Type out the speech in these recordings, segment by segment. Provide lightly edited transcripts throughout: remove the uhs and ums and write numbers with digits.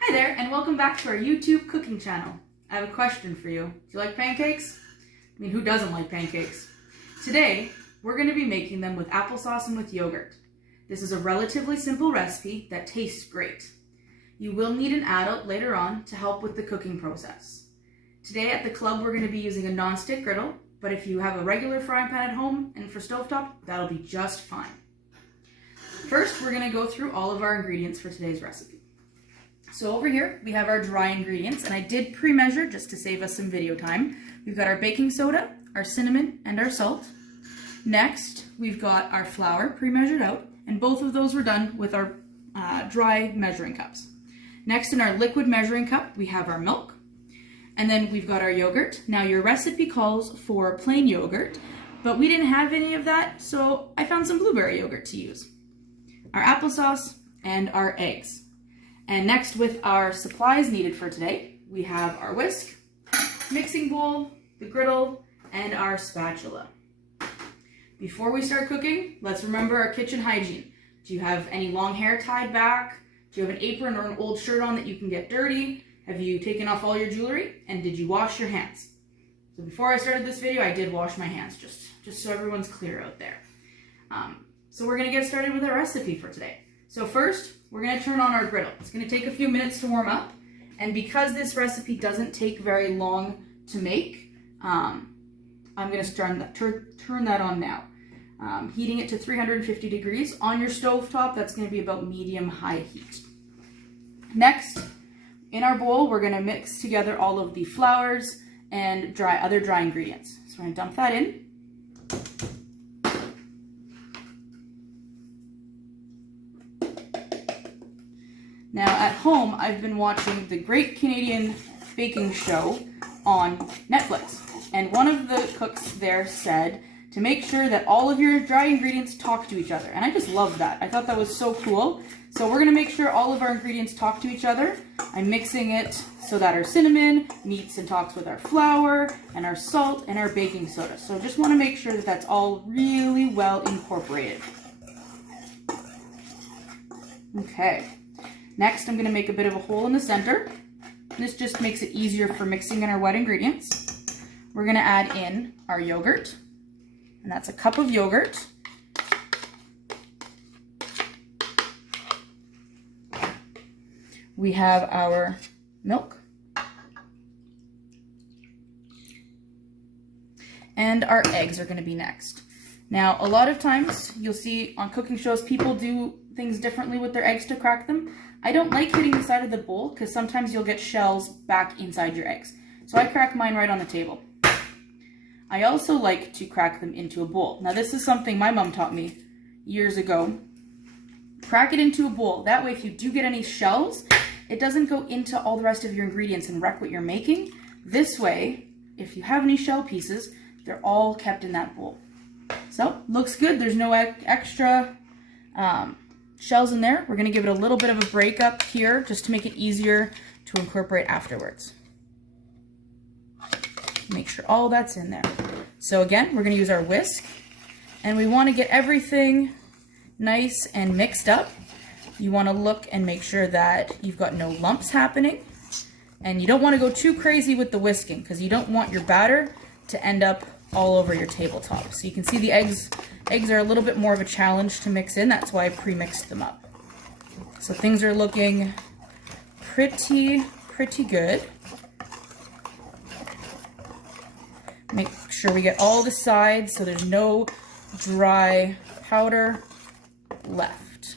Hi there, and welcome back to our YouTube cooking channel. I have a question for you. Do you like pancakes? I mean, who doesn't like pancakes? Today, we're going to be making them with applesauce and with yogurt. This is a relatively simple recipe that tastes great. You will need an adult later on to help with the cooking process. Today at the club, we're going to be using a non-stick griddle, but if you have a regular frying pan at home and for stovetop, that'll be just fine. First, we're going to go through all of our ingredients for today's recipe. So over here, we have our dry ingredients, and I did pre-measure just to save us some video time. We've got our baking soda, our cinnamon, and our salt. Next, we've got our flour pre-measured out, and both of those were done with our dry measuring cups. Next, in our liquid measuring cup, we have our milk, and then we've got our yogurt. Now, your recipe calls for plain yogurt, but we didn't have any of that, so I found some blueberry yogurt to use. Our applesauce, and our eggs. And next, with our supplies needed for today, we have our whisk, mixing bowl, the griddle, and our spatula. Before we start cooking, let's remember our kitchen hygiene. Do you have any long hair tied back? Do you have an apron or an old shirt on that you can get dirty? Have you taken off all your jewelry? And did you wash your hands? So before I started this video, I did wash my hands, just so everyone's clear out there. So we're gonna get started with our recipe for today. So first, we're going to turn on our griddle. It's going to take a few minutes to warm up, and because this recipe doesn't take very long to make, I'm going to turn that on now. Heating it to 350 degrees. On your stovetop, that's going to be about medium-high heat. Next, in our bowl, we're going to mix together all of the flours and other dry ingredients. So we're going to dump that in. Now at home, I've been watching the Great Canadian Baking Show on Netflix, and one of the cooks there said to make sure that all of your dry ingredients talk to each other, and I just loved that. I thought that was so cool. So we're going to make sure all of our ingredients talk to each other. I'm mixing it so that our cinnamon meets and talks with our flour and our salt and our baking soda. So just want to make sure that that's all really well incorporated. Okay. Next, I'm going to make a bit of a hole in the center. This just makes it easier for mixing in our wet ingredients. We're going to add in our yogurt, and that's a cup of yogurt. We have our milk. And our eggs are going to be next. Now, a lot of times you'll see on cooking shows people do things differently with their eggs to crack them. I don't like hitting the side of the bowl because sometimes you'll get shells back inside your eggs. So I crack mine right on the table. I also like to crack them into a bowl. Now this is something my mom taught me years ago. Crack it into a bowl. That way if you do get any shells, it doesn't go into all the rest of your ingredients and wreck what you're making. This way, if you have any shell pieces, they're all kept in that bowl. So, looks good. There's no extra shells in there. We're going to give it a little bit of a break up here just to make it easier to incorporate afterwards. Make sure all that's in there. So again, we're going to use our whisk, and we want to get everything nice and mixed up. You want to look and make sure that you've got no lumps happening, and you don't want to go too crazy with the whisking because you don't want your batter to end up all over your tabletop. So you can see the eggs are a little bit more of a challenge to mix in. That's why I pre-mixed them up. So things are looking pretty good. Make sure we get all the sides so there's no dry powder left.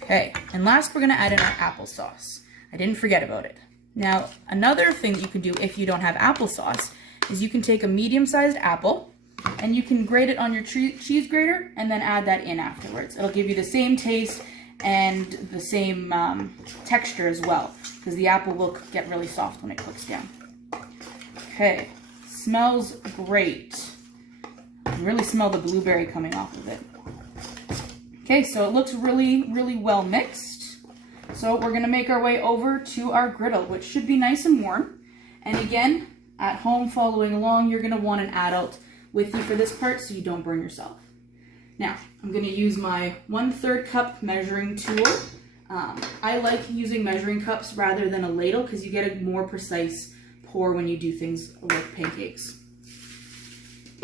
Okay, and last we're gonna add in our applesauce. I didn't forget about it. Now, another thing that you can do if you don't have applesauce is you can take a medium-sized apple and you can grate it on your cheese grater and then add that in afterwards. It'll give you the same taste and the same texture as well, because the apple will get really soft when it cooks down. Okay, smells great. You can really smell the blueberry coming off of it. Okay, so it looks really well mixed. So we're gonna make our way over to our griddle, which should be nice and warm. And again, at home following along, you're gonna want an adult with you for this part so you don't burn yourself. Now, I'm gonna use my 1/3 cup measuring tool. I like using measuring cups rather than a ladle because you get a more precise pour when you do things like pancakes.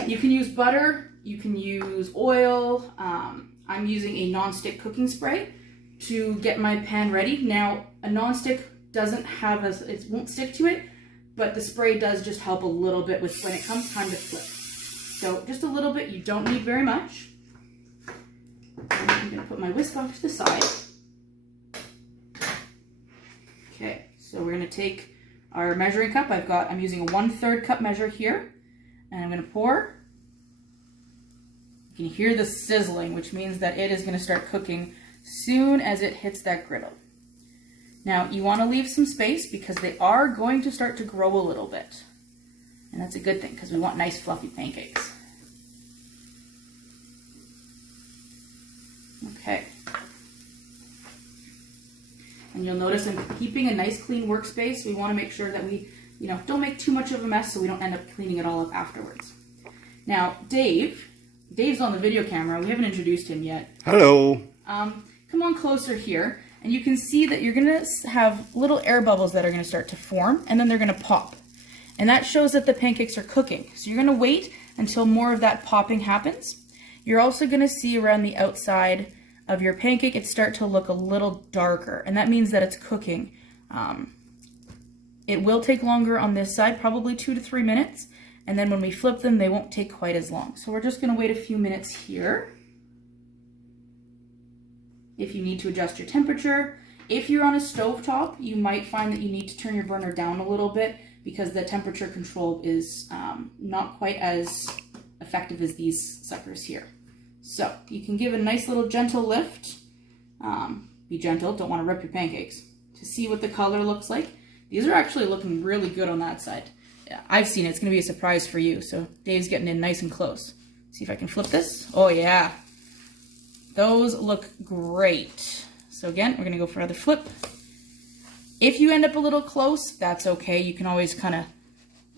You can use butter, you can use oil. I'm using a non-stick cooking spray to get my pan ready. Now, a non-stick doesn't have it won't stick to it, but the spray does just help a little bit with when it comes time to flip. So just a little bit, you don't need very much. And I'm gonna put my whisk off to the side. Okay, so we're gonna take our measuring cup. I'm using a 1/3 cup measure here, and I'm gonna pour. You can hear the sizzling, which means that it is gonna start cooking soon as it hits that griddle. Now, you wanna leave some space because they are going to start to grow a little bit. And that's a good thing because we want nice fluffy pancakes. Okay. And you'll notice I'm keeping a nice clean workspace. We want to make sure that we, don't make too much of a mess so we don't end up cleaning it all up afterwards. Now, Dave's on the video camera. We haven't introduced him yet. Hello. Come on closer here, and you can see that you're going to have little air bubbles that are going to start to form, and then they're going to pop. And that shows that the pancakes are cooking. So you're going to wait until more of that popping happens. You're also going to see around the outside of your pancake it start to look a little darker, and that means that it's cooking. It will take longer on this side, probably 2 to 3 minutes, and then when we flip them they won't take quite as long. So we're just going to wait a few minutes here. If you need to adjust your temperature, if you're on a stovetop, you might find that you need to turn your burner down a little bit because the temperature control is not quite as effective as these suckers here. So you can give a nice little gentle lift. Be gentle, don't want to rip your pancakes. To see what the color looks like. These are actually looking really good on that side. Yeah, I've seen it, it's going to be a surprise for you. So Dave's getting in nice and close. See if I can flip this. Oh yeah, those look great. So again, we're going to go for another flip. If you end up a little close, that's okay. You can always kind of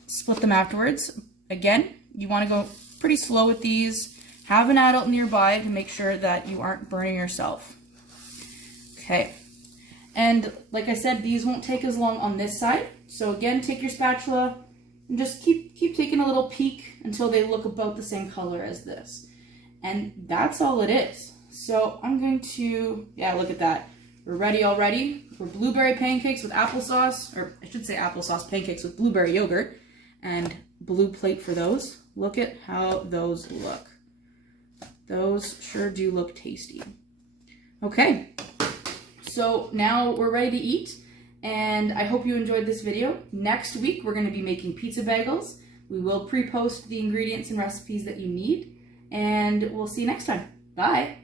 split them afterwards. Again, you want to go pretty slow with these. Have an adult nearby to make sure that you aren't burning yourself. Okay. And like I said, these won't take as long on this side. So again, take your spatula and just keep taking a little peek until they look about the same color as this. And that's all it is. So I'm going to, yeah, look at that. We're ready already for blueberry pancakes with applesauce, or I should say applesauce pancakes with blueberry yogurt, and blue plate for those. Look at how those look. Those sure do look tasty. Okay, so now we're ready to eat, and I hope you enjoyed this video. Next week, we're going to be making pizza bagels. We will pre-post the ingredients and recipes that you need, and we'll see you next time. Bye!